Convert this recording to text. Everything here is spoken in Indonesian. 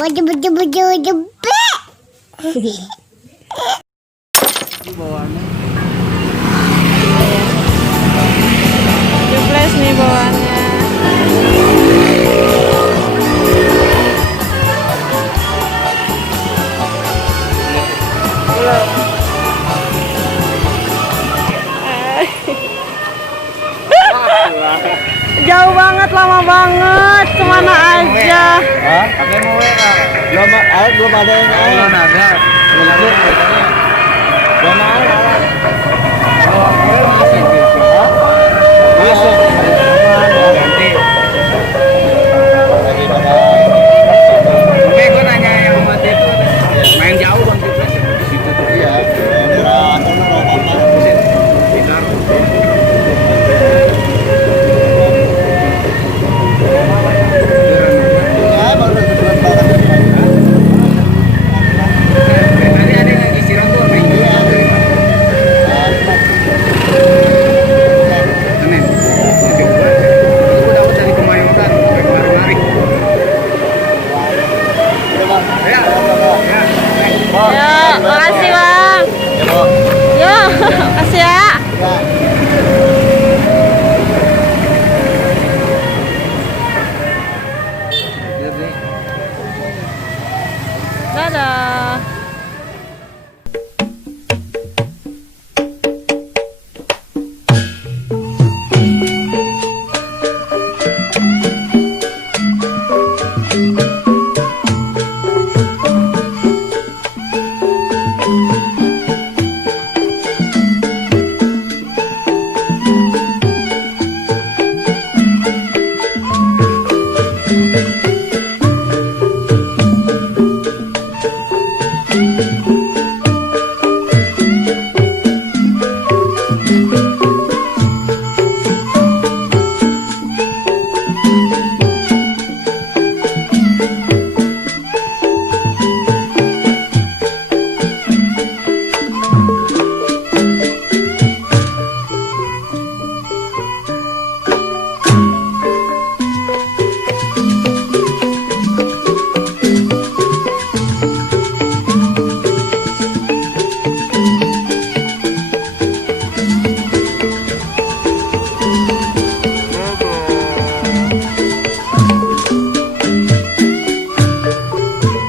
Wajib wajib wajib wajib. Ini bawaannya. Juples nih bawaannya. Jauh banget, lama banget. Kemana aja? Hah? Pakai mau WA. Belum ada yang air. Belum ada. Belum ada. Belum ada. Kalau masih